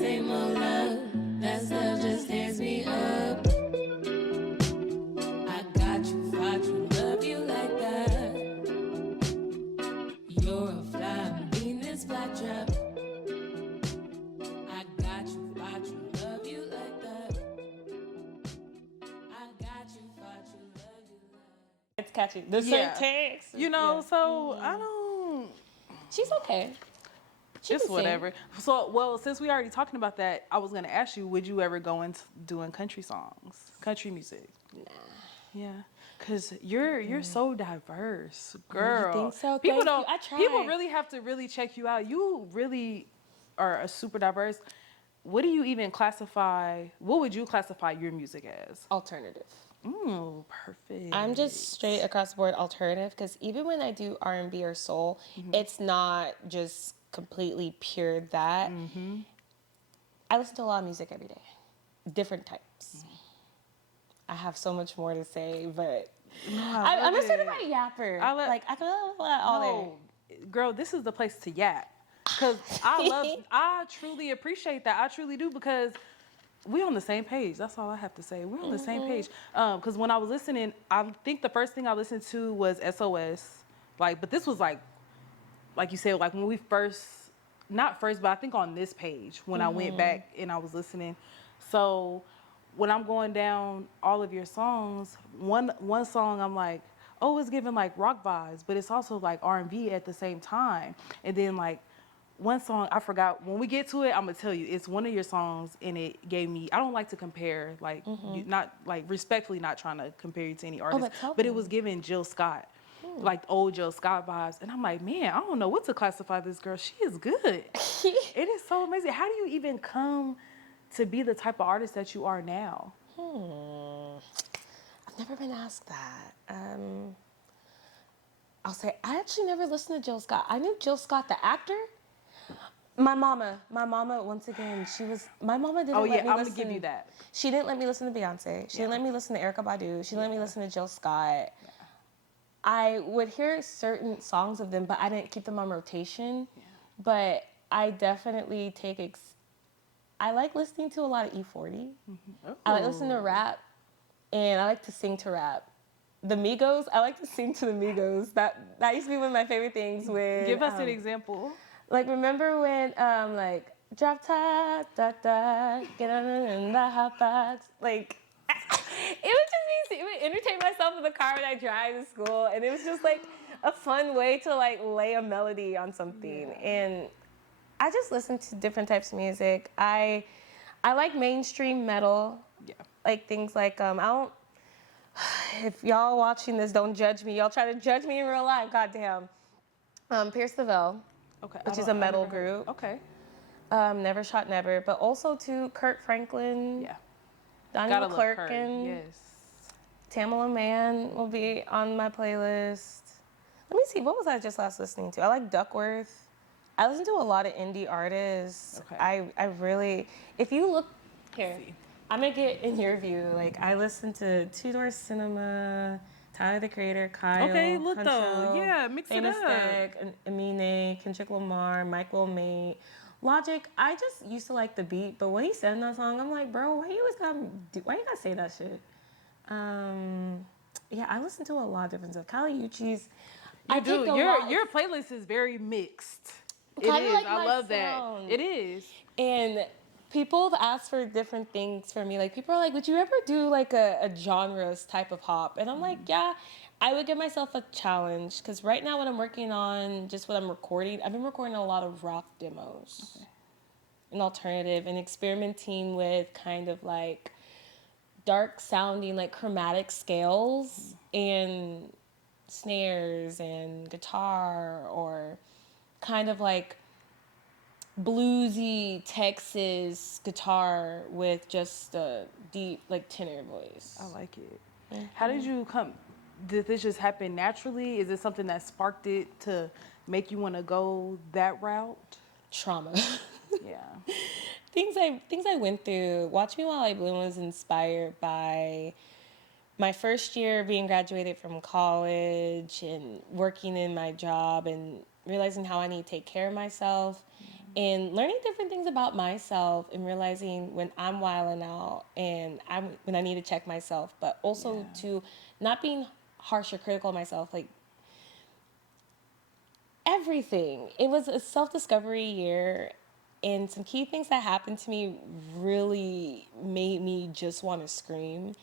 same old love. That stuff just tears me up. I got you, fought you, love you like that. You're a fly, Venus flytrap. I got you, fought you, love you like that. I got you, fought you, love you like that. It's catchy. The Yeah. certain text. You know, so I don't. She's okay. She Just can whatever. sing. So, well, since we already talking about that, I was gonna ask you, would you ever go into doing country songs, country music? Nah. Yeah, cause you're so diverse, girl. You think so? People Thank don't. you. I try. People really have to really check you out. You really are a super diverse. What do you even classify? What would you classify your music as? Alternative. Ooh, perfect. I'm just straight across the board alternative because even when I do R&B or soul, it's not just completely pure that. I listen to a lot of music every day, different types. I have so much more to say, but I'm a certified yapper. I can all day. Girl, this is the place to yap. Cause I truly appreciate that. I truly do because we on the same page. That's all I have to say. We're on the same page. Cause when I was listening, I think the first thing I listened to was SOS. But this was like you said, like when we first, not first, but I think on this page when I went back and I was listening. So when I'm going down all of your songs, one song I'm like, oh, it's giving like rock vibes, but it's also like R&B at the same time. And then like one song I forgot. When we get to it, I'm gonna tell you it's one of your songs, and it gave me. I don't like to compare, like not like respectfully, not trying to compare you to any artist, but it was giving Jill Scott. Like old Jill Scott vibes. And I'm like, man, I don't know what to classify this girl. She is good. It is so amazing. How do you even come to be the type of artist that you are now? I've never been asked that. I'll say, I actually never listened to Jill Scott. I knew Jill Scott, the actor. My mama, once again, my mama didn't let me listen. I'm going to give you that. She didn't let me listen to Beyonce. She didn't let me listen to Erykah Badu. She didn't let me listen to Jill Scott. Yeah. I would hear certain songs of them, but I didn't keep them on rotation. Yeah. But I definitely I like listening to a lot of E40. I like listening to rap, and I like to sing to rap. The Migos, I like to sing to the Migos. That used to be one of my favorite things. Give us an example. Like, remember when, like, drop top, da da, get on in the hot box. Like, it would entertain myself in the car when I drive to school, and it was just like a fun way to like lay a melody on something. And I just listen to different types of music. I like mainstream metal. Yeah. Like things like I don't. If y'all watching this, don't judge me. Y'all try to judge me in real life. Goddamn. Pierce the Veil. Okay. Which is a metal group. Okay. Never Shot Never, but also to Kurt Franklin. Yeah. Donnie McClurkin. Yes. Tamala Mann will be on my playlist. Let me see. What was I just last listening to? I like Duckworth. I listen to a lot of indie artists. Okay. I really, if you look here, I'm gonna get in your view. Like I listen to Two Door Cinema, Tyler the Creator, Kyle. Okay, look though, yeah, mix it up. Famous Amine, Kendrick Lamar, Michael May, Logic. I just used to like the beat, but when he said in that song, I'm like, bro, why you gotta say that shit? Yeah, I listen to a lot of different stuff. Kali Uchis. Your playlist is very mixed. It is. Like I love that. It is. And people have asked for different things from me. Like, people are like, would you ever do, like, a genres type of hop? And I'm like, yeah, I would give myself a challenge. Because right now what I'm working on, just what I'm recording, I've been recording a lot of rock demos. Okay. And alternative, and experimenting with kind of, like, dark-sounding, like, chromatic scales and snares and guitar, or kind of, like, bluesy Texas guitar with just a deep, like, tenor voice. I like it. Mm-hmm. How did you did this just happen naturally? Is it something that sparked it to make you want to go that route? Trauma. Yeah. Things I went through. Watch Me While I Bloom was inspired by my first year being graduated from college and working in my job and realizing how I need to take care of myself. and learning different things about myself and realizing when I'm wilding out and when I need to check myself, but also to not being harsh or critical of myself, like everything. It was a self-discovery year, and some key things that happened to me really made me just want to scream.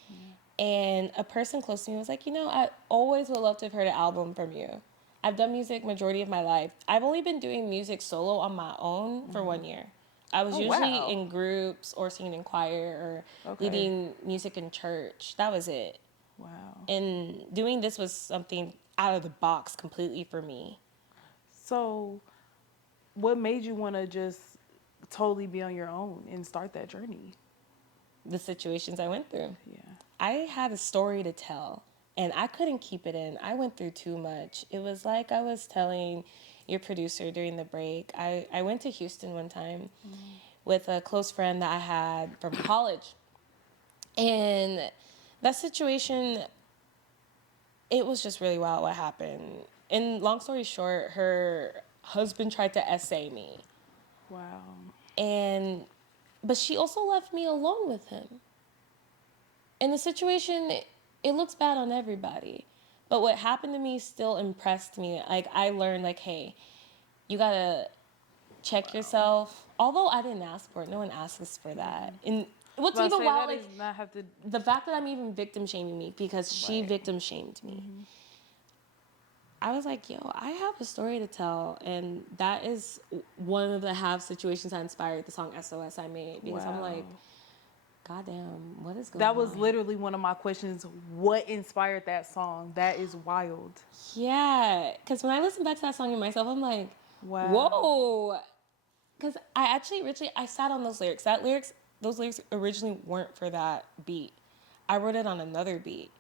And a person close to me was like, I always would love to have heard an album from you. I've done music majority of my life. I've only been doing music solo on my own for 1 year. I was usually in groups or singing in choir or leading music in church. That was it. Wow. And doing this was something out of the box completely for me. So, what made you want to just totally be on your own and start that journey? The situations I went through. Yeah. I had a story to tell, and I couldn't keep it in. I went through too much. It was like I was telling your producer during the break. I went to Houston one time with a close friend that I had from college. And that situation, it was just really wild what happened. And long story short, her husband tried to essay me. Wow. But she also left me alone with him. And the situation, it looks bad on everybody. But what happened to me still impressed me. Like, I learned, like, hey, you gotta check yourself. Although I didn't ask for it. No one asks for that. And what's even wild, like, the fact that I'm even victim shaming me because she victim shamed me. I was like, yo, I have a story to tell. And that is one of the situations that inspired the song SOS I made. Because I'm like, goddamn, what is going on? That was literally one of my questions. What inspired that song? That is wild. Yeah, because when I listen back to that song in myself, I'm like, wow. Whoa. Because I sat on those lyrics. Those lyrics originally weren't for that beat. I wrote it on another beat.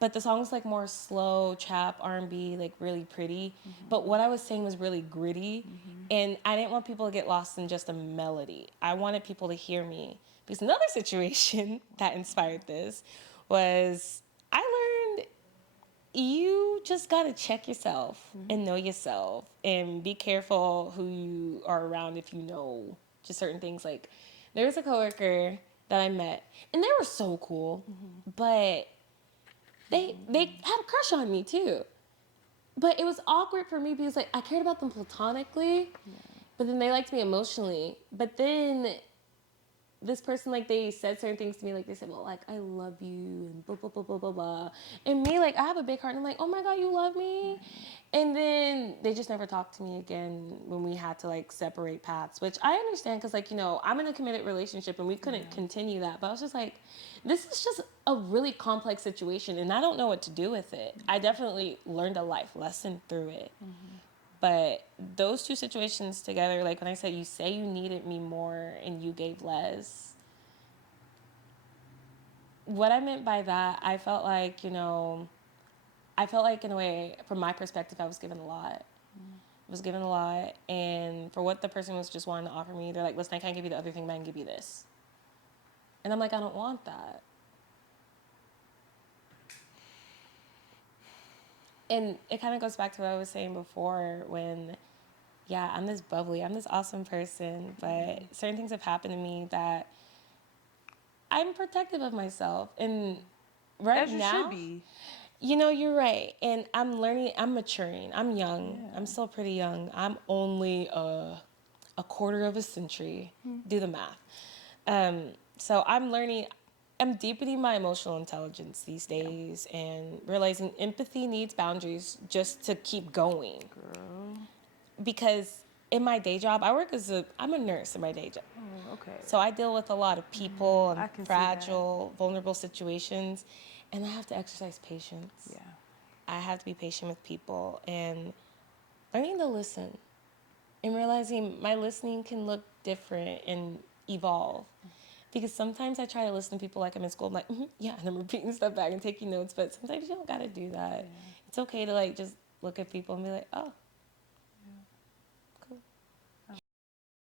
But the song was like more slow, trap, R&B, like really pretty. But what I was saying was really gritty. And I didn't want people to get lost in just a melody. I wanted people to hear me. Because another situation that inspired this was I learned you just got to check yourself and know yourself and be careful who you are around if you know just certain things. Like, there was a coworker that I met, and they were so cool, but they had a crush on me too. But it was awkward for me because, like, I cared about them platonically, but then they liked me emotionally. But then this person, like, they said certain things to me, like, they said, well, like, I love you, and blah, blah, blah, blah, blah, blah. And me, like, I have a big heart, and I'm like, oh my God, you love me? And then they just never talked to me again when we had to, like, separate paths, which I understand, because, like, I'm in a committed relationship, and we couldn't continue that. But I was just like, this is just a really complex situation, and I don't know what to do with it. I definitely learned a life lesson through it. But those two situations together, like when I said you say you needed me more and you gave less, what I meant by that, I felt like, in a way, from my perspective, I was given a lot. I was given a lot, and for what the person was just wanting to offer me, they're like, listen, I can't give you the other thing, but I can give you this. And I'm like, I don't want that. And it kind of goes back to what I was saying before when, I'm this bubbly, I'm this awesome person, but certain things have happened to me that I'm protective of myself. And right As you now, should be. You're right. And I'm learning, I'm maturing. I'm young. I'm still pretty young. I'm only a quarter of a century. Do the math. So I'm learning. I'm deepening my emotional intelligence these days and realizing empathy needs boundaries just to keep going. Girl. Because in my day job, I'm a nurse in my day job. Oh, okay. So I deal with a lot of people I and can see fragile, vulnerable situations, and I have to exercise patience. Yeah. I have to be patient with people and learning to listen and realizing my listening can look different and evolve. Because sometimes I try to listen to people like I'm in school. I'm like, yeah, and I'm repeating stuff back and taking notes. But sometimes you don't got to do that. Yeah. It's okay to, like, just look at people and be like, oh, cool.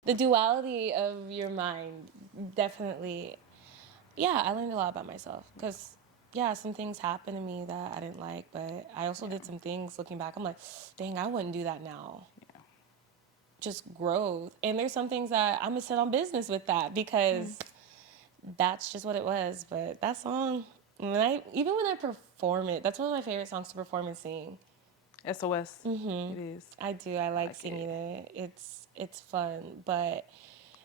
The duality of your mind, definitely. Yeah, I learned a lot about myself. Because, some things happened to me that I didn't like. But I also did some things, looking back, I'm like, dang, I wouldn't do that now. just growth. And there's some things that I'm gonna sit on business with that because that's just what it was. But that song, even when I perform it, that's one of my favorite songs to perform and sing. SOS. It is. I do. I like singing it. It's fun, but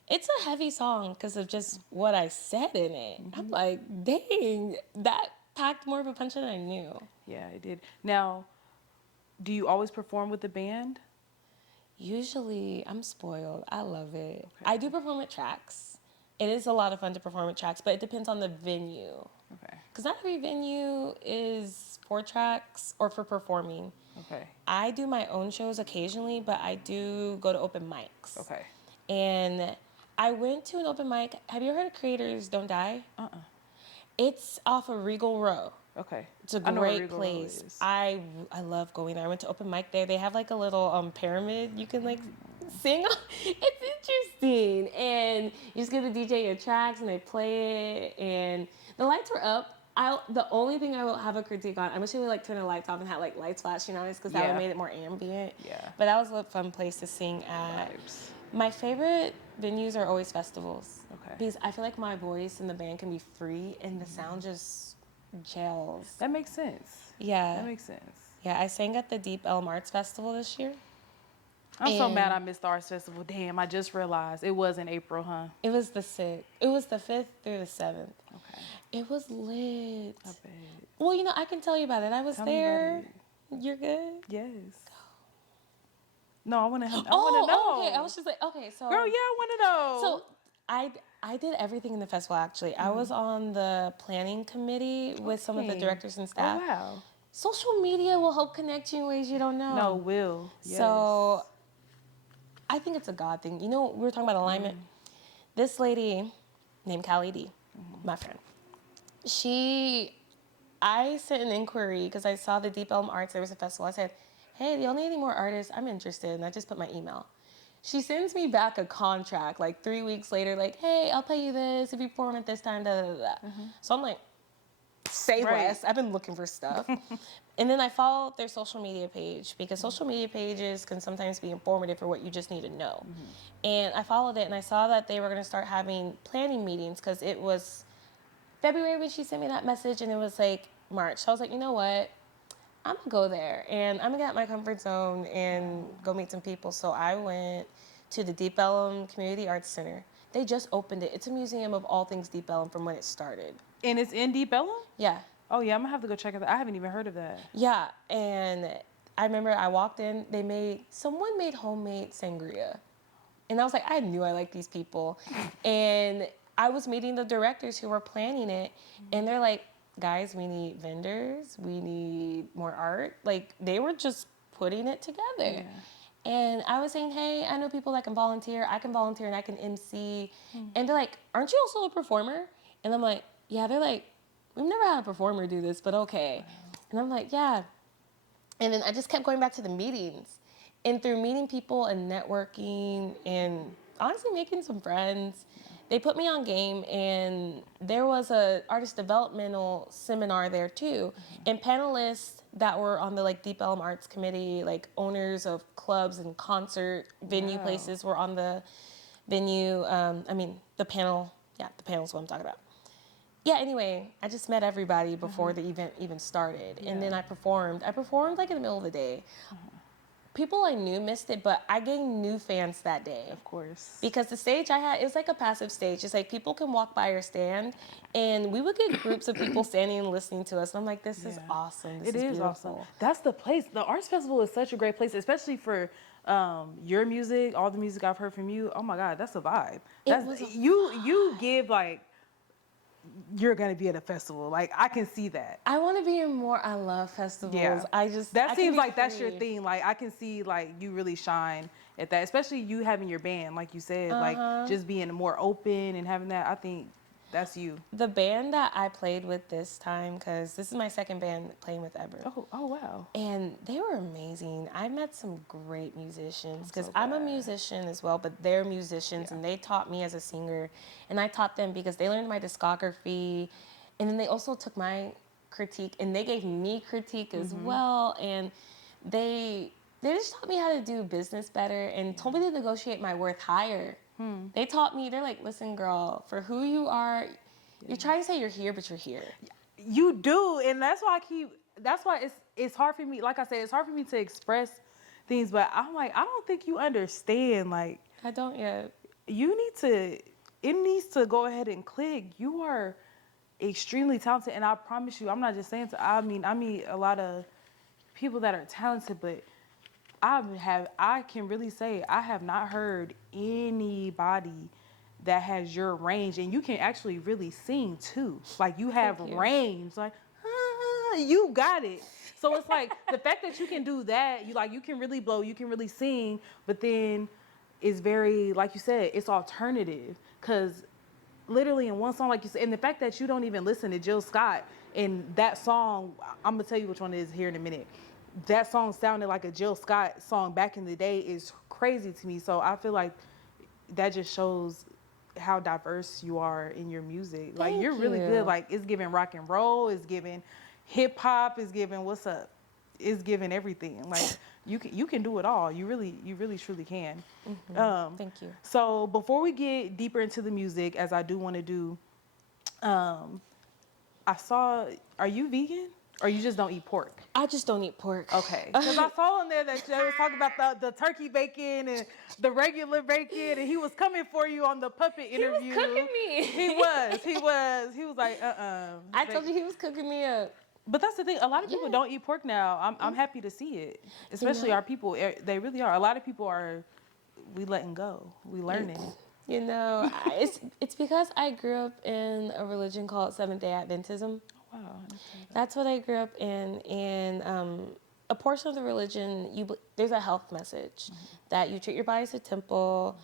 it's a heavy song because of just what I said in it. I'm like, dang, that packed more of a punch than I knew. Yeah, it did. Now, do you always perform with the band? Usually, I'm spoiled. I love it. I do perform with tracks. It is a lot of fun to perform with tracks, but it depends on the venue. Okay. Because not every venue is for tracks or for performing. Okay. I do my own shows occasionally, but I do go to open mics. Okay. And I went to an open mic. Have you ever heard of Creators Don't Die? It's off of Regal Row. Okay. It's a I know where great Regal Row place. is. I love going there. I went to open mic there. They have like a little pyramid you can like sing on. It's interesting. And you just give the DJ your tracks and they play it. And the lights were up. The only thing I will have a critique on, I wish they would like turn the lights off and have like lights flashing on us because that would have made it more ambient. Yeah. But that was a fun place to sing at. Vibes. My favorite venues are always festivals. Okay. Because I feel like my voice in the band can be free and the sound just gels. That makes sense. Yeah. That makes sense. Yeah, I sang at the Deep Elm Arts Festival this year. I'm so mad I missed the Arts Festival. Damn, I just realized. It was in April, huh? It was the 5th through the 7th. Okay. It was lit. I bet. Well, you know, I can tell you about it. I was Tell me about there. it. You're good? Yes. No, I want to know. Okay. I was just like, okay, so. Girl, yeah, I want to know. So I did everything in the festival, actually. I was on the planning committee with some of the directors and staff. Oh, wow. Social media will help connect you in ways you don't know. No, will. Yes. So I think it's a God thing. You know, we were talking about alignment. This lady named Callie D, my friend, I sent an inquiry because I saw the Deep Elm Arts, there was a festival. I said, hey, do y'all need any more artists? I'm interested. And I just put my email. She sends me back a contract like 3 weeks later, like, hey, I'll pay you this if you perform at this time, da, da, da. So I'm like, say less. I've been looking for stuff. And then I followed their social media page because social media pages can sometimes be informative for what you just need to know. And I followed it and I saw that they were going to start having planning meetings because it was February when she sent me that message and it was like March. So I was like, you know what? I'm going to go there and I'm going to get out my comfort zone and go meet some people. So I went to the Deep Ellum Community Arts Center. They just opened it. It's a museum of all things Deep Ellum from when it started. And it's in Deep Ellum? Yeah. Oh, yeah, I'm going to have to go check it out. I haven't even heard of that. Yeah, and I remember I walked in, someone made homemade sangria. And I was like, I knew I liked these people. And I was meeting the directors who were planning it, and they're like, guys, we need vendors, we need more art. Like, they were just putting it together. Yeah. And I was saying, hey, I know people that can volunteer. I can volunteer and I can MC. And they're like, aren't you also a performer? And I'm like, yeah. They're like, we've never had a performer do this, but okay. And I'm like, yeah. And then I just kept going back to the meetings. And through meeting people and networking and honestly making some friends, they put me on game, and there was a artist developmental seminar there too. And panelists that were on the like Deep Ellum Arts Committee, like owners of clubs and concert venue places were on the venue. The panel. Yeah, the panel is what I'm talking about. Yeah, anyway, I just met everybody before the event even started. Yeah. And then I performed. I performed like in the middle of the day. People I knew missed it, but I gained new fans that day. Of course. Because the stage I had, it was like a passive stage. It's like people can walk by or stand, and we would get groups of people standing and listening to us. And I'm like, this is awesome. This is beautiful. Awesome. That's the place. The Arts Festival is such a great place, especially for your music, all the music I've heard from you. Oh my God, that's a vibe. You give like, you're gonna be at a festival. Like, I can see that. I want to be in more. I love festivals. Yeah. That seems like that's your thing. Like, I can see like you really shine at that, especially you having your band, like you said, like just being more open and having that. I think that's you. The band that I played with this time, because this is my second band playing with ever. Oh wow. And they were amazing. I met some great musicians because I'm a musician as well, but they're musicians and they taught me as a singer, and I taught them because they learned my discography, and then they also took my critique and they gave me critique as well, and they they just taught me how to do business better and told me to negotiate my worth higher. They taught me, they're like, listen, girl, for who you are, you're trying to say you're here, but you're here. You do, and that's why it's hard for me. Like I said, it's hard for me to express things, but I'm like, I don't think you understand. Like, I don't yet. it needs to go ahead and click. You are extremely talented, and I promise you, I'm not just saying I mean a lot of people that are talented, but I can really say I have not heard anybody that has your range, and you can actually really sing too. Like, you have range. Like, you got it. So it's like the fact that you can do that, you can really blow, you can really sing, but then it's very, like you said, it's alternative. Cause literally in one song, like you said, and the fact that you don't even listen to Jill Scott, and that song, I'm gonna tell you which one it is here in a minute. That song sounded like a Jill Scott song back in the day is crazy to me. So I feel like that just shows how diverse you are in your music. Like, you're really good. Like, it's giving rock and roll, it's giving hip hop, it's giving what's up, it's giving everything. Like, you can do it all. You really truly can. Thank you. So before we get deeper into the music, as I do want to do, I saw, are you vegan? Or you just don't eat pork? I just don't eat pork. Okay. Because I saw in there that they was talking about the turkey bacon and the regular bacon, and he was coming for you on the puppet interview. He was cooking me. He was like, I told you he was cooking me up. But that's the thing. A lot of people don't eat pork now. I'm happy to see it. Especially our people. They really are. A lot of people are, we letting go. We learning. You know, it's because I grew up in a religion called Seventh-day Adventism. Wow. That's what I grew up in, and a portion of the religion, there's a health message that you treat your body as a temple.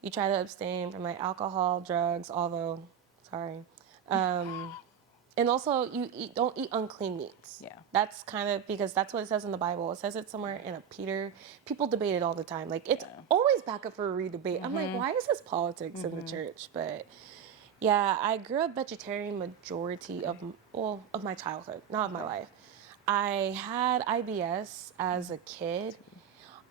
You try to abstain from like alcohol, drugs, although, sorry, and also don't eat unclean meats. Yeah, that's kind of because that's what it says in the Bible. It says it somewhere in a Peter. People debate it all the time. Like, it's always back up for a re-debate. I'm like, why is this politics in the church? But yeah, I grew up vegetarian majority of my childhood, not of my life. I had IBS as a kid.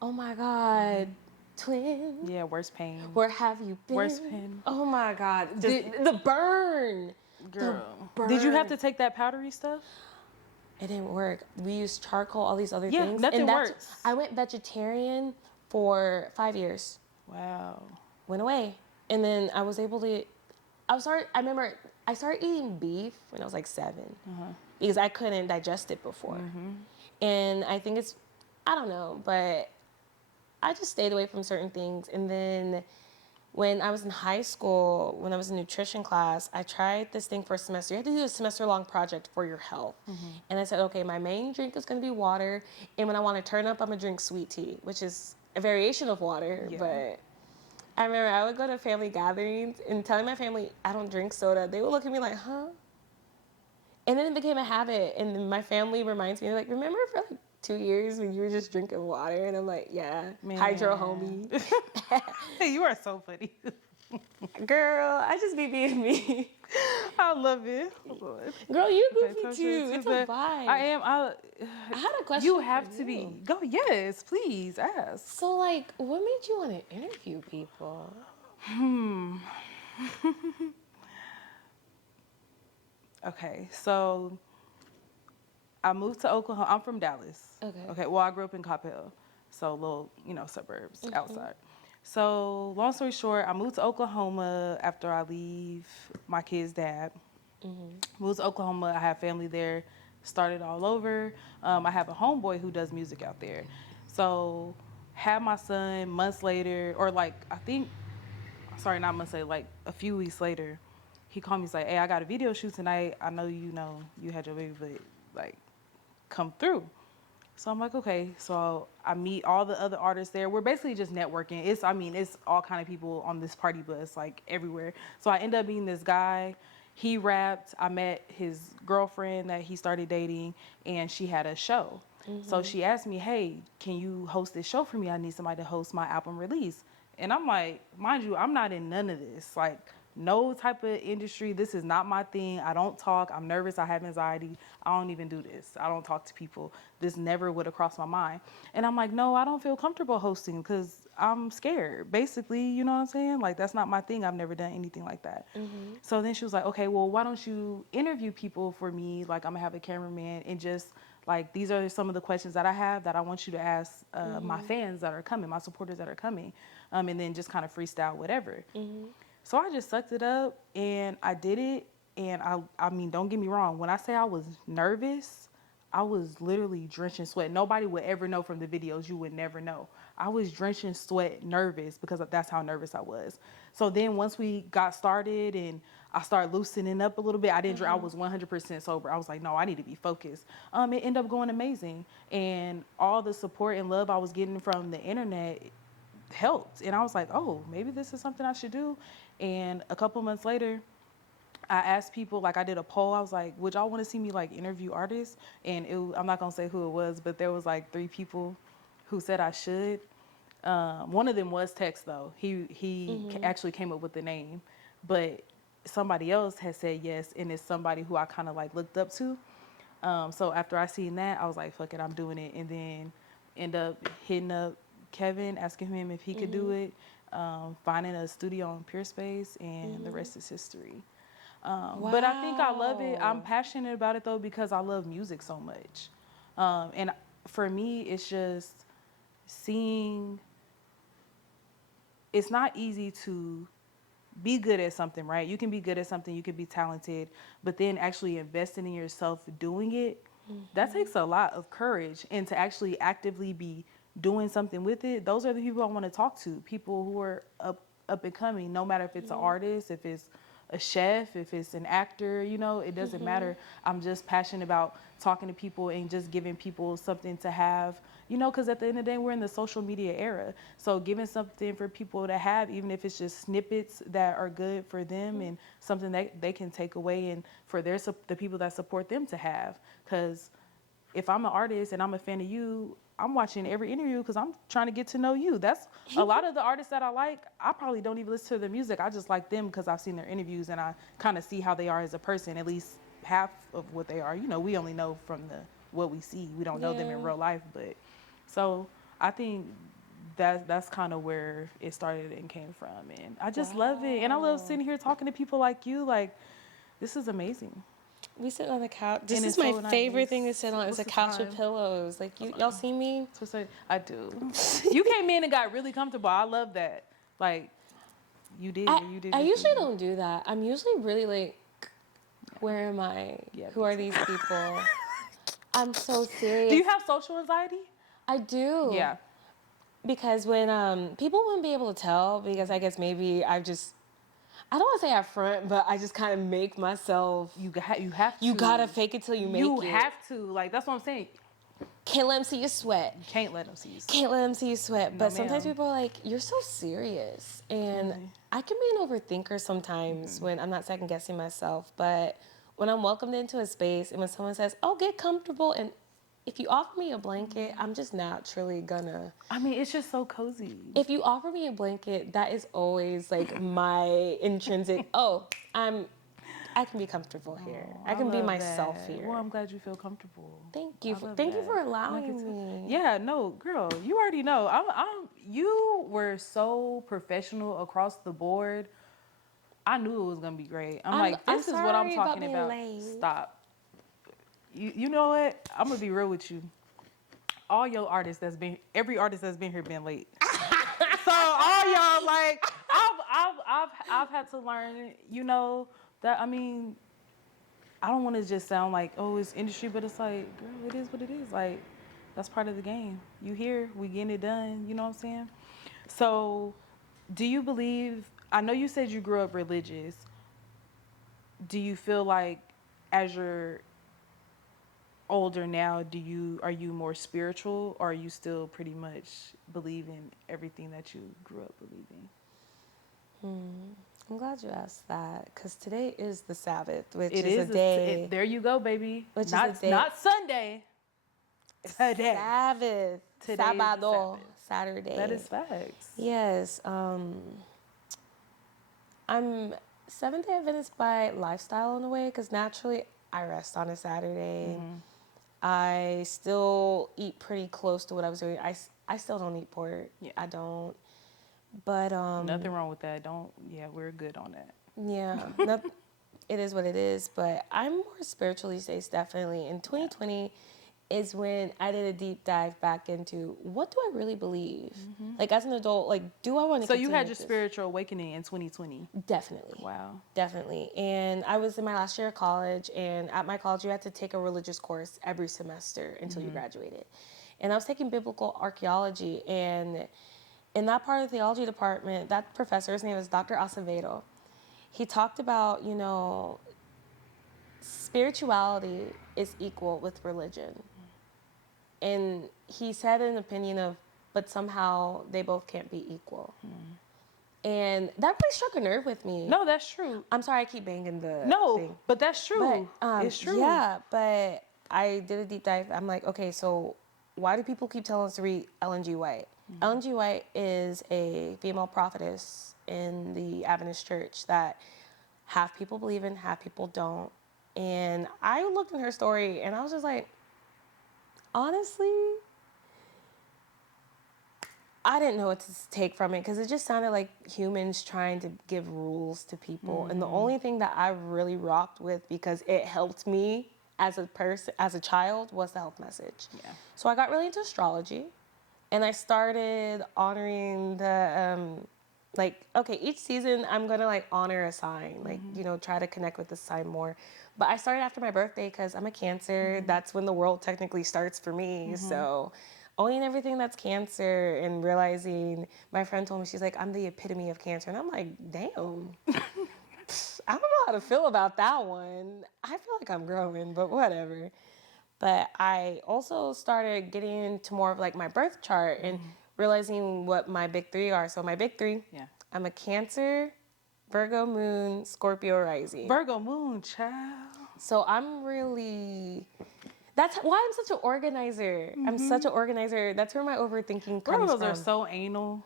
Oh my God, twin. Yeah, worst pain. Where have you been? Worst pain. Oh my God, the burn. Girl, the burn. Did you have to take that powdery stuff? It didn't work. We used charcoal, all these other things. Nothing works. I went vegetarian for 5 years. Wow. Went away, and then I was able to. I remember I started eating beef when I was like 7 because I couldn't digest it before. And I think I don't know, but I just stayed away from certain things. And then when I was in high school, when I was in nutrition class, I tried this thing for a semester. You had to do a semester-long project for your health. And I said, okay, my main drink is going to be water. And when I want to turn up, I'm going to drink sweet tea, which is a variation of water, but I remember I would go to family gatherings and telling my family I don't drink soda. They would look at me like, huh? And then it became a habit. And then my family reminds me, like, remember for like 2 years when you were just drinking water? And I'm like, yeah, hydro homie. You are so funny. Girl, I just be being me. I love it. Girl, you goofy too. It's a vibe. I am. I had a question. You have to be. Go. Yes, please ask. So, like, what made you want to interview people? Okay, so I moved to Oklahoma. I'm from Dallas. Okay. Well, I grew up in Coppell, so little, suburbs outside. So, long story short, I moved to Oklahoma after I leave my kid's dad. Moved to Oklahoma. I have family there. Started all over. I have a homeboy who does music out there. So, had my son months later, or like, not months later, like a few weeks later, he called me. He's like, hey, I got a video shoot tonight. I know you had your baby, but like, come through. So I'm like, okay. So I meet all the other artists there. We're basically just networking. It's all kind of people on this party bus, like everywhere. So I end up meeting this guy. He rapped. I met his girlfriend that he started dating, and she had a show. So she asked me, hey, can you host this show for me? I need somebody to host my album release. And I'm like, mind you, I'm not in none of this. Like, no type of industry. This is not my thing. I don't talk. I'm nervous. I have anxiety. I don't even do this. I don't talk to people. This never would have crossed my mind. And I'm like, no, I don't feel comfortable hosting because I'm scared. Basically, you know what I'm saying? Like, that's not my thing. I've never done anything like that. So then she was like, okay, well, why don't you interview people for me? Like, I'm going to have a cameraman and just, like, these are some of the questions that I have that I want you to ask my fans that are coming, my supporters that are coming, and then just kind of freestyle whatever. So I just sucked it up and I did it. And I mean, don't get me wrong. When I say I was nervous, I was literally drenching sweat. Nobody would ever know from the videos. You would never know. I was drenching sweat, nervous, because that's how nervous I was. So then once we got started and I started loosening up a little bit, I didn't drink. I was 100% sober. I was like, no, I need to be focused. It ended up going amazing. And all the support and love I was getting from the internet helped. And I was like, oh, maybe this is something I should do. And a couple months later, I asked people, like, I did a poll. I was like, would y'all want to see me, like, interview artists? And I'm not going to say who it was, but there was, like, 3 people who said I should. One of them was Tex, though. He actually came up with the name. But somebody else had said yes, and it's somebody who I kind of, like, looked up to. So after I seen that, I was like, fuck it, I'm doing it. And then end up hitting up Kevin, asking him if he could do it, finding a studio on Peerspace, and the rest is history. But I think I love it. I'm passionate about it, though, because I love music so much. And for me, it's just seeing, it's not easy to be good at something, right? You can be good at something, you can be talented, but then actually investing in yourself doing it, that takes a lot of courage. And to actually actively be doing something with it, those are the people I want to talk to, people who are up and coming, no matter if it's an artist, if it's a chef, if it's an actor, you know, it doesn't matter. I'm just passionate about talking to people and just giving people something to have, you know, because at the end of the day, we're in the social media era. So giving something for people to have, even if it's just snippets that are good for them and something that they can take away, and for the people that support them to have. Because if I'm an artist and I'm a fan of you, I'm watching every interview because I'm trying to get to know you. That's a lot of the artists that I like. I probably don't even listen to their music. I just like them because I've seen their interviews and I kind of see how they are as a person, at least half of what they are. You know, we only know from what we see. We don't know them in real life. But so I think that's kind of where it started and came from. And I just love it. And I love sitting here talking to people like you. Like, this is amazing. We sit on the couch. This And is it's my so favorite nice. thing to sit on. Is a What's the couch time? with pillows. Like, y'all see me? So I do. You came in and got really comfortable. I love that. Like, you did. I your usually thing. don't do that. I'm usually really like, where am I? Yeah, Who me are too. these people? I'm so serious. Do you have social anxiety? I do. Yeah. Because when people wouldn't be able to tell, because I guess maybe I don't want to say up front, but I just kind of make myself. You have to. You gotta fake it till you make it. You have to. Like, that's what I'm saying. Can't let them see you sweat. You can't let them see you. Can't let them see you sweat. But sometimes ma'am. people are like, you're so serious. And I can be an overthinker sometimes when I'm not second guessing myself. But when I'm welcomed into a space and when someone says, oh, get comfortable, and if you offer me a blanket, I'm just naturally gonna. I mean, it's just so cozy. If you offer me a blanket, that is always like my intrinsic, I can be comfortable here. I can be love myself that. here. Well, I'm glad you feel comfortable. Thank you. love Thank you that. for allowing me. Yeah, no, girl, you already know. You were so professional across the board. I knew it was gonna be great. I'm like, this is what I'm sorry about talking being about. late. Stop. You know what? I'm gonna be real with you. All your artists every artist that's been here been late. So all y'all, like, I've had to learn, you know, that, I mean, I don't want to just sound like, oh, it's industry, but it's like, girl, it is what it is. Like, that's part of the game. You here, we getting it done. You know what I'm saying? So, do you believe? I know you said you grew up religious. Do you feel like, as you're older now, are you more spiritual, or are you still pretty much believe in everything that you grew up believing? I'm glad you asked that, because today is the Sabbath, which It is is a day. there you go, baby. Which is not a day. not Sunday. Today. Sabbath. Today is the Sabado. Sabbath. Saturday. That is facts. Yes. I'm Seventh-day Adventist by lifestyle in a way, because naturally I rest on a Saturday. I still eat pretty close to what I was doing. I still don't eat pork. Yeah. I don't. But Nothing wrong with that. We're good on that. yeah, it is what it is. But I'm more spiritually based, definitely. In 2020 is when I did a deep dive back into what do I really believe? Like as an adult, like do I want to? So you had your spiritual awakening in 2020. Definitely. Wow. Definitely. And I was in my last year of college, and at my college you had to take a religious course every semester until you graduated. And I was taking biblical archaeology, and in that part of the theology department, that professor, his name is Dr. Acevedo, he talked about, spirituality is equal with religion. And he said an opinion of, but somehow they both can't be equal. And that really struck a nerve with me. No, that's true. I'm sorry I keep banging the thing. But that's true. But, it's true. Yeah, but I did a deep dive. I'm like, okay, so why do people keep telling us to read Ellen G. White? Ellen G. White is a female prophetess in the Adventist church that half people believe in, half people don't. And I looked in her story and I was just like, honestly, I didn't know what to take from it because it just sounded like humans trying to give rules to people. And the only thing that I really rocked with, because it helped me as a person, as a child, was the health message. Yeah. So I got really into astrology, and I started honoring the each season I'm gonna like honor a sign, like try to connect with the sign more. But I started after my birthday because I'm a Cancer. That's when the world technically starts for me. So owning everything that's Cancer and realizing, my friend told me, she's like, I'm the epitome of Cancer. And I'm like, damn. I don't know how to feel about that one. I feel like I'm growing, but whatever. But I also started getting into more of like my birth chart and realizing what my big three are. So my big three, I'm a Cancer, Virgo moon, Scorpio rising. Virgo moon, child. So I'm really... That's why I'm such an organizer. I'm such an organizer. That's where my overthinking comes from. Virgos are so anal.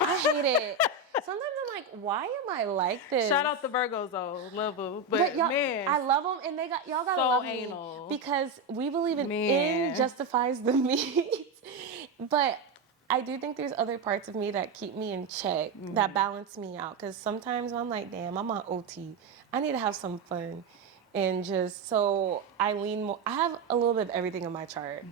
I hate it. Sometimes I'm like, why am I like this? Shout out the Virgos though, love them. But y'all, man, I love them, and y'all gotta so love anal. me because we believe in Man. in justifies the means. But I do think there's other parts of me that keep me in check, that balance me out. Because sometimes I'm like, damn, I'm on OT. I need to have some fun. And just, so I lean more, I have a little bit of everything in my chart.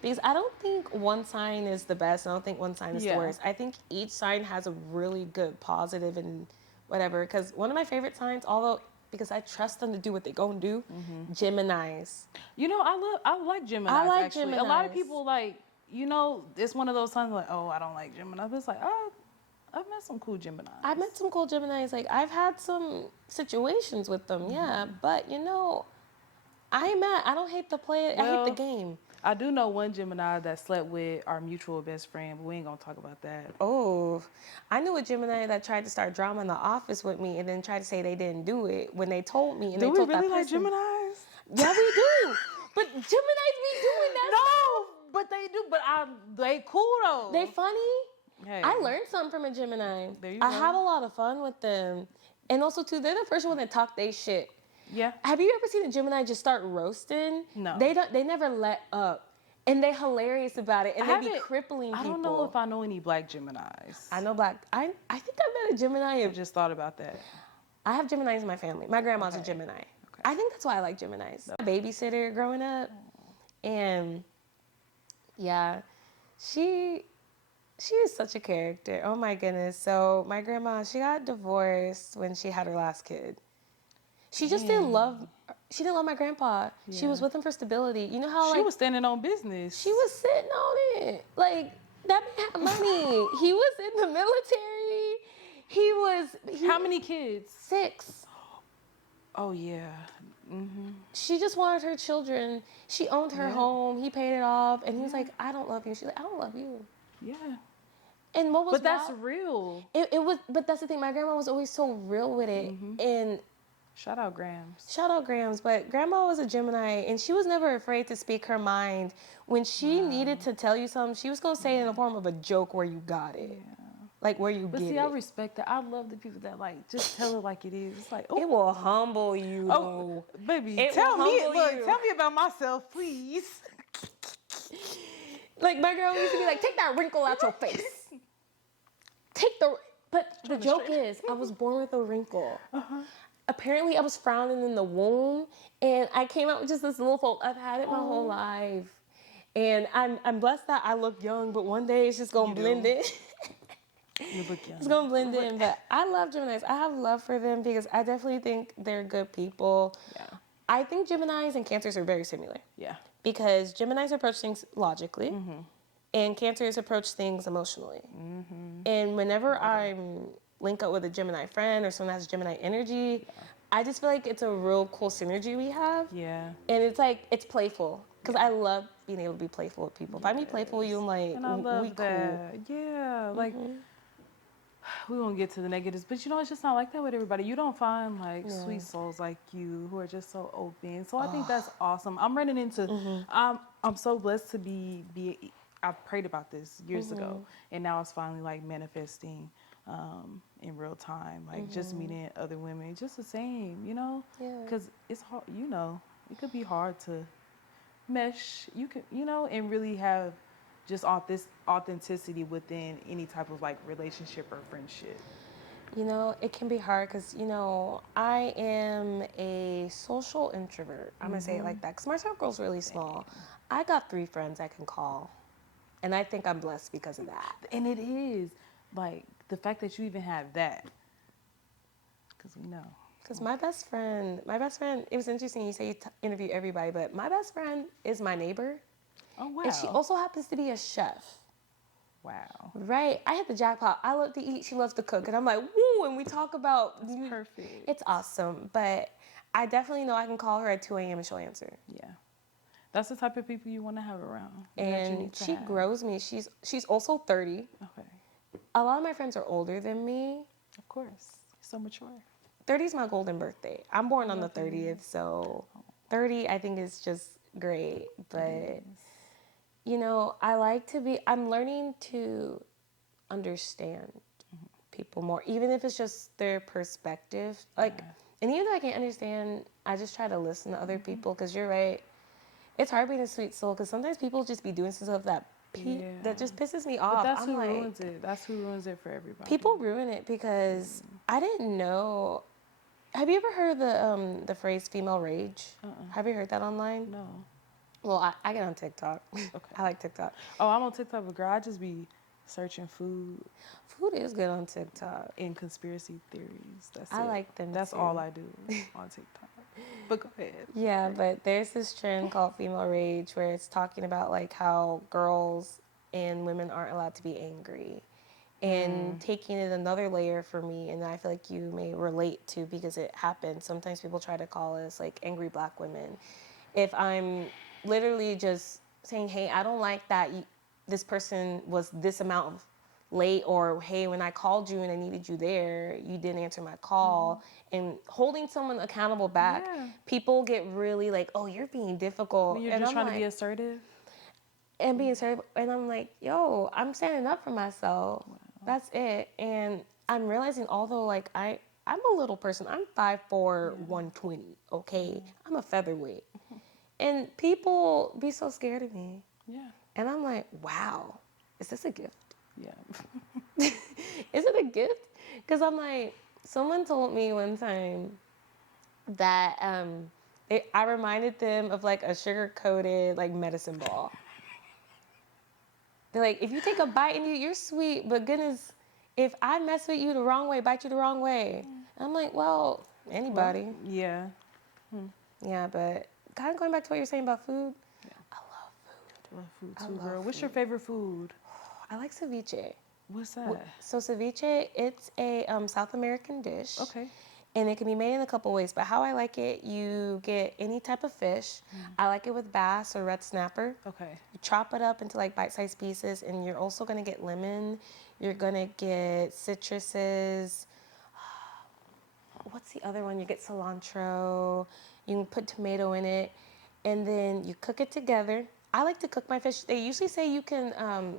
Because I don't think one sign is the best. I don't think one sign is the worst. I think each sign has a really good positive and whatever. Because one of my favorite signs, although, because I trust them to do what they gonna do, Geminis. I like Geminis. I like actually. Geminis. A lot of people it's one of those signs like, oh, I don't like Gemini. But it's like, oh, I've met some cool Geminis. I've met some cool Geminis. Like, I've had some situations with them, but I don't hate the play. I hate the game. I do know one Gemini that slept with our mutual best friend, but we ain't gonna talk about that. Oh, I knew a Gemini that tried to start drama in the office with me and then tried to say they didn't do it when they told me. And Do they we told really that like person. Geminis? Yeah, we do. But Geminis be doing that. No, but they do. But they cool though. They funny. Hey. I learned something from a Gemini. There you I go. have a lot of fun with them. And also, too, they're the first one that talk they shit. Yeah. Have you ever seen a Gemini just start roasting? No. They never let up. And they hilarious about it. And they be crippling people. I don't know if I know any black Geminis. I know black. I think I met a Gemini. I've just thought about that. I have Geminis in my family. My grandma's a Gemini. Okay. I think that's why I like Geminis. A babysitter growing up. And yeah, she is such a character. Oh my goodness. So my grandma, she got divorced when she had her last kid. She just didn't love my grandpa. Yeah. She was with him for stability. You know how she was standing on business. She was sitting on it. Like, that man had money. He was in the military. How many kids? 6. Oh yeah. She just wanted her children. She owned her home. He paid it off, and he was like, "I don't love you." She's like, "I don't love you." Yeah. And what was? But that's real. It was. But that's the thing. My grandma was always so real with it, and. Shout out Grams. Shout out Grams, but Grandma was a Gemini, and she was never afraid to speak her mind. When she needed to tell you something, she was going to say it in the form of a joke where you got it. like where you But get see, it. I respect that. I love the people that like just tell it like it is. It's like, It oh, will humble you, oh, though. baby, It tell will me. humble Look, you. tell me about myself, please. Like my girl used to be like, take that wrinkle out your face. But the Trying to joke straighten. is, I was born with a wrinkle. Apparently, I was frowning in the womb, and I came out with just this little fold. I've had it my whole life, and I'm blessed that I look young. But one day it's just gonna You do. blend in. You look young. It's gonna blend in. But I love Geminis. I have love for them because I definitely think they're good people. Yeah. I think Geminis and Cancers are very similar Yeah. because Geminis approach things logically, and Cancers approach things emotionally. And whenever I'm link up with a Gemini friend or someone that has Gemini energy, I just feel like it's a real cool synergy we have. Yeah. And it's like, it's playful. Because I love being able to be playful with people. If I be playful with you, I'm like, And I love we that. cool. Yeah. Like, we won't get to the negatives, but you know, it's just not like that with everybody. You don't find like sweet souls like you who are just so open. So I think that's awesome. I'm running into, I'm so blessed to be, I prayed about this years ago, and now it's finally like manifesting in real time, like just meeting other women, just the same, you know, Yeah. because it's hard, you know, it could be hard to mesh, you can, you know, and really have just authenticity within any type of like relationship or friendship. You know, it can be hard because, you know, I am a social introvert. I'm going to say it like that because my circle's really small. I got 3 friends I can call. And I think I'm blessed because of that. And it is like the fact that you even have that, because we know. Because my best friend, it was interesting you say you interview everybody, but my best friend is my neighbor. Oh wow. And she also happens to be a chef. Wow. Right. I hit the jackpot. I love to eat. She loves to cook. And I'm like, woo. And we talk about. That's perfect. It's awesome. But I definitely know I can call her at 2 a.m. and she'll answer. Yeah. That's the type of people you want to have around. that you And need to she have. grows me. She's also 30. Okay. A lot of my friends are older than me. Of course. So mature. 30 is my golden birthday. I'm born on the 30th, so 30 I think is just great. But, you know, I'm learning to understand people more, even if it's just their perspective. Like, and even though I can't understand, I just try to listen to other people because you're right. It's hard being a sweet soul because sometimes people just be doing stuff that just pisses me off. But that's I'm who like, ruins it. That's who ruins it for everybody. people ruin it because I didn't know. Have you ever heard the phrase female rage? Have you heard that online? No. Well, I get on TikTok. Okay. I like TikTok. Oh, I'm on TikTok, but girl, I just be searching food Food is good on TikTok. and conspiracy theories. That's I it. like them That's too. all I do on TikTok. But go ahead. Yeah, but there's this trend called female rage where it's talking about like how girls and women aren't allowed to be angry. And taking it another layer for me, and I feel like you may relate to because it happens. Sometimes people try to call us like angry black women. If I'm literally just saying, hey, I don't like that this person was this amount of late, or hey, when I called you and I needed you there, you didn't answer my call, and holding someone accountable back, people get really like, oh, you're being difficult. When you're and just I'm trying like, to be assertive. and being assertive, and I'm like, yo, I'm standing up for myself. Wow. That's it. And I'm realizing, although like I'm a little person, I'm 5'4", 120, okay? I'm a featherweight. And people be so scared of me. Yeah. And I'm like, wow, is this a gift? Yeah. Is it a gift? Because I'm like, someone told me one time that I reminded them of like a sugar-coated like medicine ball. They're like, if you take a bite and you're sweet, but goodness, if I mess with you the wrong way, bite you the wrong way. I'm like, well, anybody. Well, yeah. Yeah, but kind of going back to what you're saying about food, I love food. Love food I too, love girl. What's your food. favorite food? I like ceviche. What's that? So ceviche, it's a South American dish. Okay. And it can be made in a couple ways, but how I like it, you get any type of fish. I like it with bass or red snapper. Okay. You chop it up into like bite-sized pieces, and you're also gonna get lemon. You're gonna get citruses. What's the other one? You get cilantro. You can put tomato in it, and then you cook it together. I like to cook my fish. They usually say you can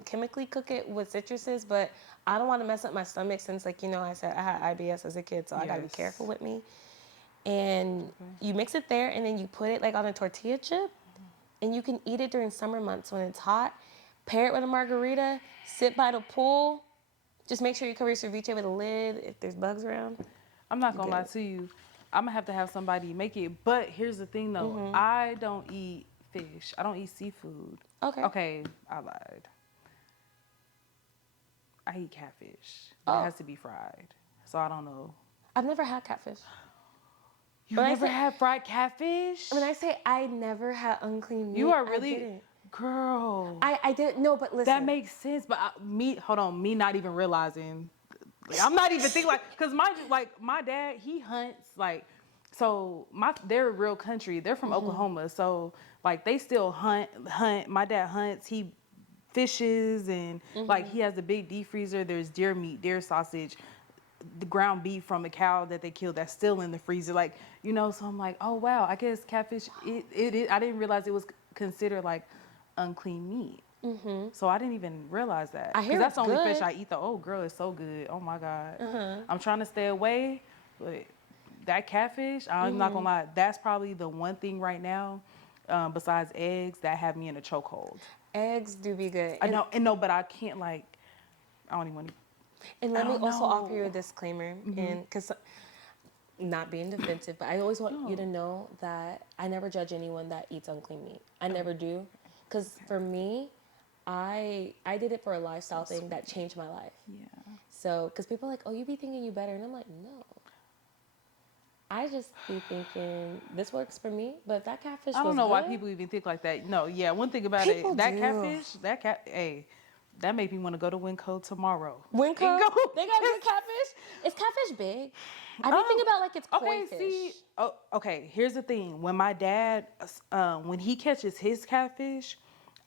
chemically cook it with citruses, but I don't want to mess up my stomach since, like, you know, I said I had IBS as a kid, so I gotta be Yes. careful with me. And you mix it there, and then you put it like on a tortilla chip, and you can eat it during summer months when it's hot. Pair it with a margarita. Sit by the pool. Just make sure you cover your ceviche with a lid if there's bugs around. I'm not gonna lie good. to you. I'm gonna have somebody make it. But here's the thing, though. I don't eat fish. I don't eat seafood. Okay. Okay, I lied. I eat catfish, but it has to be fried. So I don't know. I've never had catfish. You When I never say- had fried catfish? When I say I never had unclean meat, You are I really, didn't. girl. I didn't. No, but listen. That makes sense. But me not even realizing. Like, I'm not even thinking because my dad, he hunts so they're real country. They're from Oklahoma, so like they still hunt. My dad hunts. He fishes and like he has a big deep freezer. There's deer meat, deer sausage, the ground beef from a cow that they killed that's still in the freezer. Like, you know, so I'm like, oh wow, I guess catfish. It I didn't realize it was considered like unclean meat. So I didn't even realize that. I hear that's the it's only good. fish I eat. Oh girl, it's so good. Oh my god. I'm trying to stay away, but that catfish, I'm not gonna lie. That's probably the one thing right now, besides eggs, that have me in a chokehold. Eggs do be good. I know, and no, but I can't I don't even want to. And let me don't also offer know. you a disclaimer, and because not being defensive, but I always want you to know that I never judge anyone that eats unclean meat. I never do, because for me, I did it for a lifestyle thing that changed my life. Yeah. So, because people are like, oh, you be thinking you better, and I'm like, no. I just be thinking this works for me, but if that catfish I don't was know why good- people even think like that. No, yeah, one thing about People it, that do. catfish, hey, that made me want to go to Winco tomorrow. Winco, And go- they got good catfish. Is catfish big? I be thinking about like it's koi fish. Okay, here's the thing. When my dad, when he catches his catfish,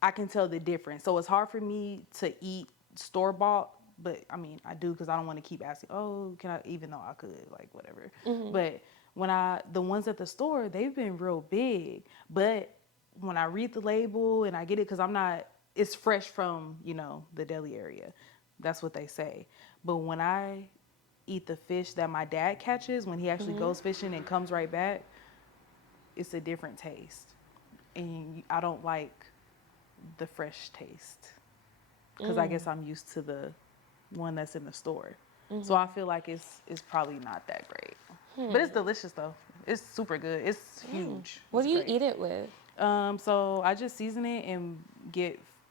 I can tell the difference. So it's hard for me to eat store-bought, but I mean, I do because I don't want to keep asking, oh, can I, even though I could, like whatever. But when the ones at the store, they've been real big. But when I read the label and I get it, because it's fresh from, you know, the deli area. That's what they say. But when I eat the fish that my dad catches, when he actually goes fishing and comes right back, it's a different taste. And I don't like the fresh taste. Because I guess I'm used to the one that's in the store. So I feel like it's probably not that great. But it's delicious though. It's super good. It's huge. What It's do you great. eat it with? So I just season it and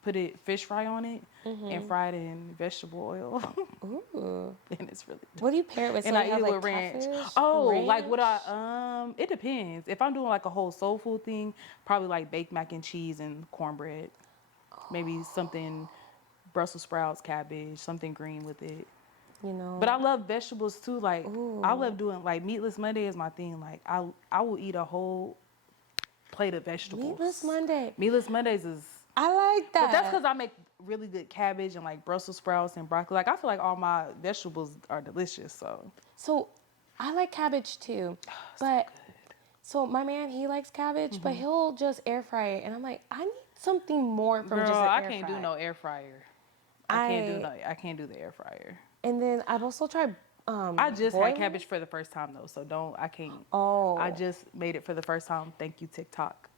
put it fish fry on it and fry it in vegetable oil. Ooh. And it's really good. What do you pair it with? And So I you eat have, it like, with ranch. catfish, Oh, like what ranch? it depends. If I'm doing like a whole soul food thing, probably like baked mac and cheese and cornbread. Maybe something Brussels sprouts, cabbage, something green with it. You know. But I love vegetables too. Like Ooh. I love doing like meatless Monday is my thing. Like I will eat a whole plate of vegetables. Meatless Monday. Meatless Mondays is. I like that. But that's because I make really good cabbage and like Brussels sprouts and broccoli. Like I feel like all my vegetables are delicious. So I like cabbage too. But so my man, he likes cabbage, but he'll just air fry it. And I'm like, I need something more from Girl, just an I air can't fry. do no air fryer. I can't do the air fryer. And then I've also tried I just boiling. had cabbage for the first time though, so I can't. Oh. I just made it for the first time. Thank you, TikTok.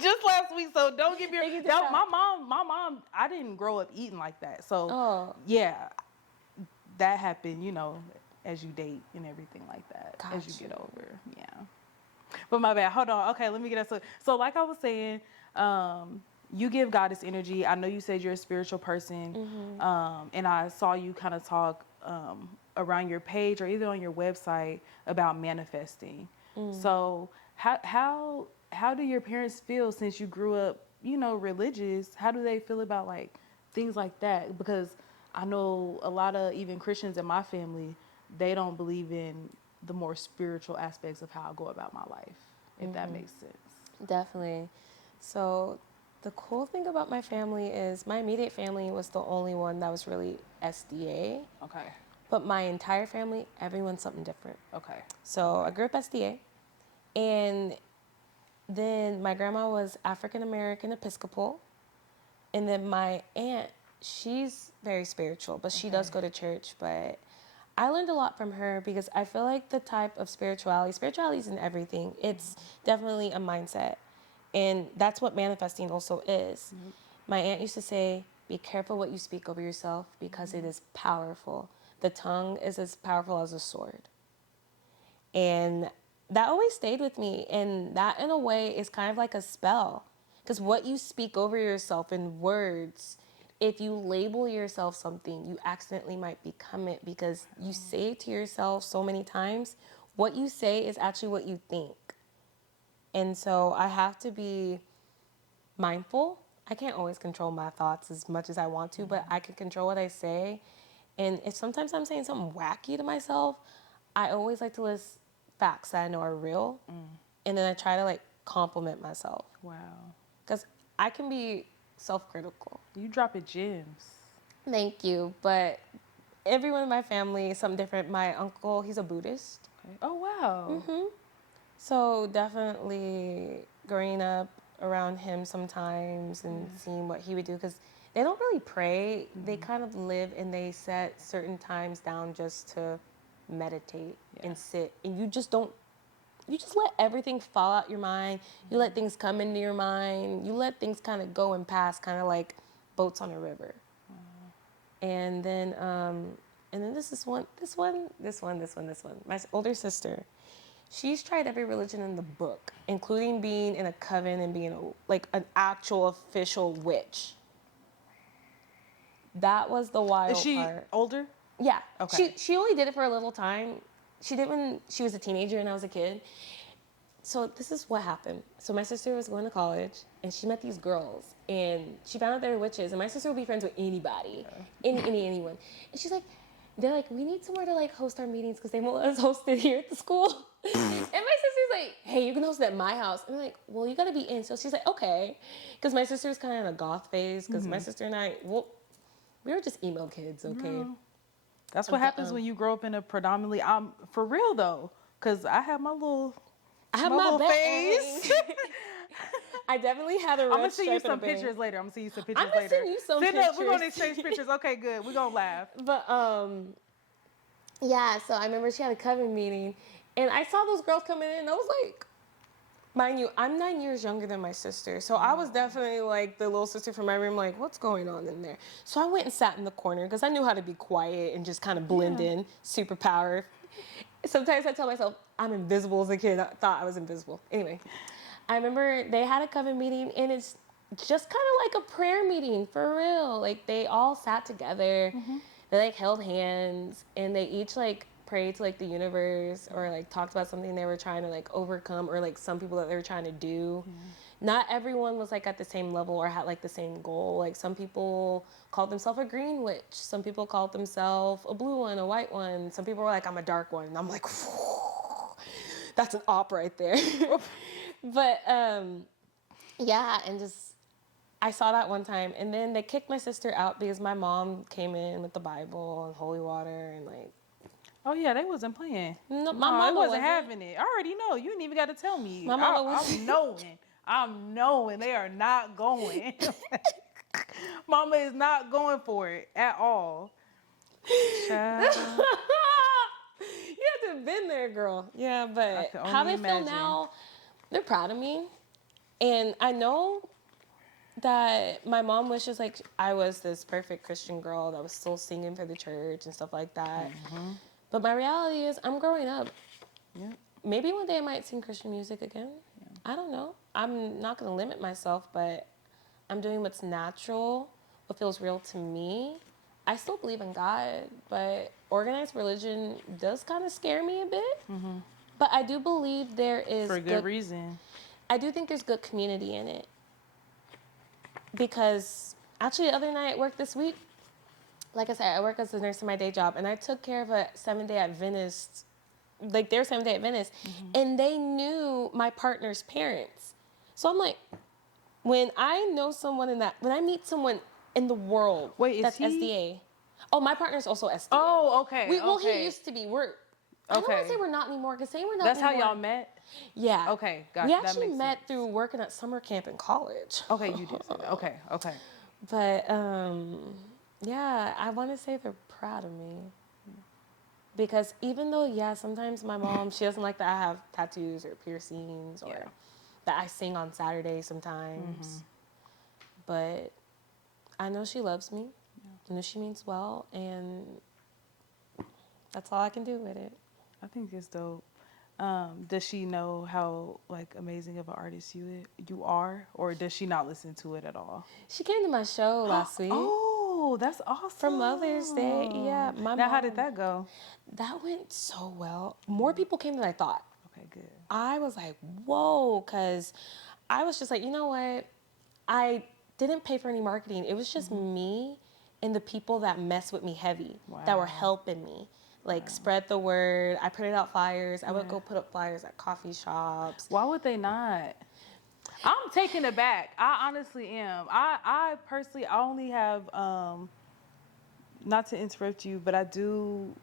Just last week, so don't get me Thank you, wrong. TikTok. My mom, I didn't grow up eating like that. So Oh. yeah, that happened, you know, as you date and everything like that, as you get Gotcha. older. Yeah. But my bad. Hold on. Okay, let me get that. So like I was saying, you give goddess energy. I know you said you're a spiritual person, and I saw you kind of talk around your page or either on your website about manifesting. So how do your parents feel since you grew up, you know, religious? How do they feel about like things like that? Because I know a lot of even Christians in my family, they don't believe in the more spiritual aspects of how I go about my life, if that makes sense. Definitely. So the cool thing about my family is my immediate family was the only one that was really SDA. Okay. But my entire family, everyone's something different. Okay. So I grew up SDA, and then my grandma was African American Episcopal. And then my aunt, she's very spiritual, but she does go to church. But I learned a lot from her because I feel like the type of spirituality is in everything. It's definitely a mindset. And that's what manifesting also is. My aunt used to say, be careful what you speak over yourself because it is powerful. The tongue is as powerful as a sword. And that always stayed with me. And that, in a way, is kind of like a spell. Because what you speak over yourself in words, if you label yourself something, you accidentally might become it because you say it to yourself so many times. What you say is actually what you think. And so I have to be mindful. I can't always control my thoughts as much as I want to, but I can control what I say. And if sometimes I'm saying something wacky to myself, I always like to list facts that I know are real. And then I try to like compliment myself. Wow. Because I can be self-critical. You dropping gems. Thank you. But everyone in my family is something different. My uncle, he's a Buddhist. Okay. Oh, wow. So definitely growing up around him sometimes and seeing what he would do. Because they don't really pray. They kind of live and they set certain times down just to meditate and sit. And you just let everything fall out your mind. You let things come into your mind. You let things kind of go and pass, kind of like boats on a river. And then this one. My older sister, she's tried every religion in the book, including being in a coven and being like an actual official witch. That was the wild part. Is she older? Yeah. Okay. She only did it for a little time. She did when she was a teenager and I was a kid. So this is what happened. So my sister was going to college and she met these girls and she found out they were witches. And my sister would be friends with anybody, anyone. And they're like, we need somewhere to like host our meetings because they won't let us host it here at the school. And my sister's like, hey, you can host it at my house. And I'm like, well, you got to be in. So she's like, okay. Because my sister was kind of in a goth phase because my sister and I, we were just emo kids, okay? That's what happens when you grow up in a predominantly, for real though, because I have my little phase. I definitely had a red I'm going to send you stripe and a some bang. pictures later. I'm going to send you some pictures I'm gonna later. send you some pictures. We're going to exchange pictures. Okay, good. We're going to laugh. But, yeah, so I remember she had a coven meeting and I saw those girls coming in and I was like, mind you, I'm 9 years younger than my sister. So I was definitely like the little sister from my room, like, what's going on in there? So I went and sat in the corner because I knew how to be quiet and just kind of blend in, superpower. Sometimes I tell myself I'm invisible as a kid. I thought I was invisible. Anyway, I remember they had a coven meeting and it's just kind of like a prayer meeting for real. Like they all sat together, they like held hands and they each like prayed to like the universe or like talked about something they were trying to like overcome or like some people that they were trying to do. Not everyone was like at the same level or had like the same goal. Like some people called themselves a green witch. Some people called themselves a blue one, a white one. Some people were like, I'm a dark one. And I'm like, that's an op right there. But yeah, and just I saw that one time and then they kicked my sister out because my mom came in with the Bible and holy water and like, Oh, yeah, they wasn't playing. no, my mama wasn't having it. I already know. You ain't even got to tell me. My mama was. I'm knowing they are not going. Mama is not going for it at all. Child. You have to have been there, girl. Yeah, but can how only they feel imagine. now, they're proud of me. And I know that my mom wishes like I was this perfect Christian girl that was still singing for the church and stuff like that. But my reality is I'm growing up. Yeah. Maybe one day I might sing Christian music again. I don't know. I'm not going to limit myself, but I'm doing what's natural, what feels real to me. I still believe in God, but organized religion does kind of scare me a bit. But I do believe there is... For a good reason. I do think there's good community in it. Because actually the other night at work this week, like I said, I work as a nurse in my day job, and I took care of a 7-day Adventist, like their 7-day Adventist, and they knew my partner's parents. So I'm like, when I know someone when I meet someone in the world Wait, is that's he? SDA. Oh, my partner's also SDA. Oh, okay. Well, okay. he used to be. I don't want Okay. to say we're not anymore, because saying we're not That's how anymore. y'all met? Yeah. Okay, gotcha. We That actually makes met sense. through working at summer camp in college. Okay, you did say that. Okay, okay. But yeah, I want to say they're proud of me. Because even though, yeah, sometimes my mom, she doesn't like that I have tattoos or piercings or Yeah. that I sing on Saturday sometimes. But I know she loves me. I know she means well. And that's all I can do with it. I think it's dope. Does she know how like amazing of an artist you are, or does she not listen to it at all? She came to my show last week. Oh, that's awesome. For Mother's Day, yeah. My Now, how mom- did that go? That went so well. More people came than I thought. Okay, good. I was like, whoa, because I was just like, you know what? I didn't pay for any marketing. It was just me and the people that mess with me heavy, that were Wow. helping me. Like, spread the word. I printed out flyers. I would go put up flyers at coffee shops. Why would they not? I'm taken aback. I honestly am. I personally, I only have, not to interrupt you, but I do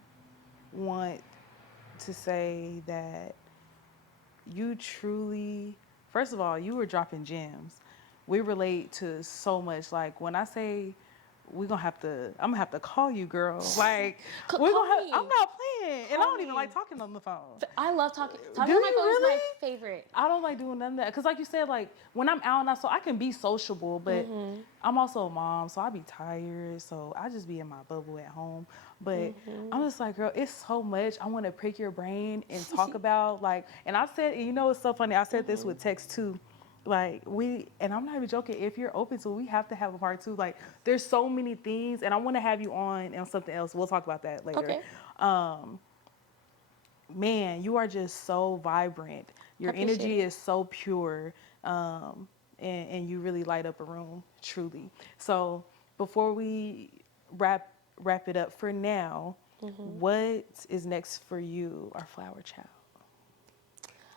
want to say that you truly, first of all, you were dropping gems. We relate to so much. Like when I say I'm gonna have to call you, girl. Like we're Call gonna me. I'm not playing, and I Call don't even me. like talking on the phone. I love talking. Do Talking on my you phone is my really? favorite. I don't like doing none of that. Cause like you said, like when I'm out and out, so I can be sociable, but I'm also a mom, so I be tired. So I just be in my bubble at home. But I'm just like, girl, it's so much I want to prick your brain and talk about. Like, and I said, you know, it's so funny. I said this with text too. Like and I'm not even joking. If you're open to it, we have to have a part two. Like, there's so many things, and I want to have you on something else. We'll talk about that later. Okay. Man, you are just so vibrant. Your Appreciate energy it. is so pure, and you really light up a room, truly. So before we wrap it up for now, what is next for you, our flower child?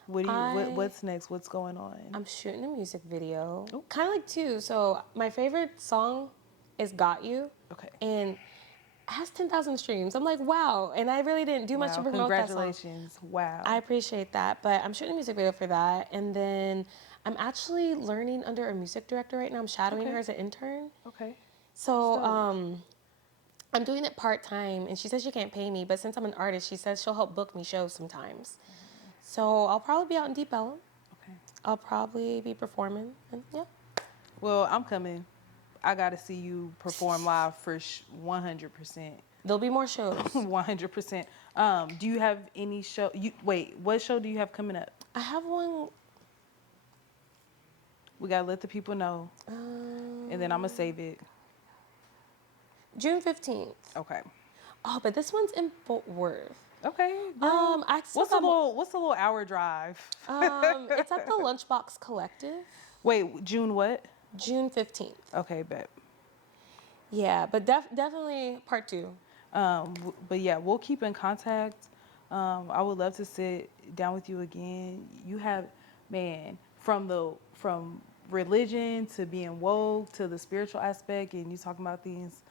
What's next? What's going on? I'm shooting a music video. Kind of like two. So my favorite song is Got You. Okay. And it has 10,000 streams. I'm like, wow. And I really didn't do much to promote that song. Congratulations. Wow. I appreciate that. But I'm shooting a music video for that. And then I'm actually learning under a music director right now. I'm shadowing Okay. her as an intern. Okay. So dope. I'm doing it part-time. And she says she can't pay me. But since I'm an artist, she says she'll help book me shows sometimes. So I'll probably be out in Deep Ellum. Okay. I'll probably be performing. And yeah. Well, I'm coming. I got to see you perform live for 100%. There'll be more shows. 100%. Do you have any show? What show do you have coming up? I have one. We got to let the people know. And then I'm going to save it. June 15th. Okay. Oh, but this one's in Fort Worth. Okay. I still What's the little hour drive? it's at the Lunchbox Collective. Wait, June what? June 15th. Okay, bet. Yeah, but definitely part two. But yeah, we'll keep in contact. I would love to sit down with you again. You have, man, from religion to being woke to the spiritual aspect, and you talking about things,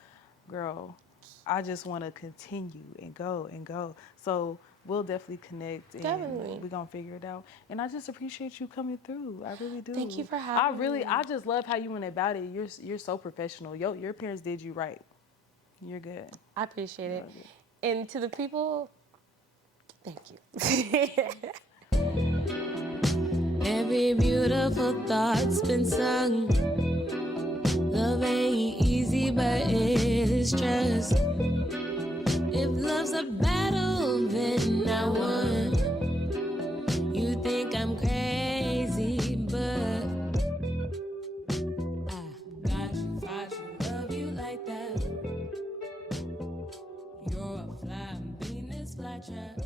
girl. I just want to continue and go and go. So we'll definitely connect, and Definitely. we're gonna figure it out. And I just appreciate you coming through. I really do. Thank you for having me. I just love how you went about it. You're so professional. Your parents did you right. You're good. I appreciate it. And to the people, thank you. Every beautiful thought's been sung. Love ain't easy, but it is trust. If love's a battle, then I won. You think I'm crazy, but I got you, fight you, love you like that. You're a flying Venus flytrap.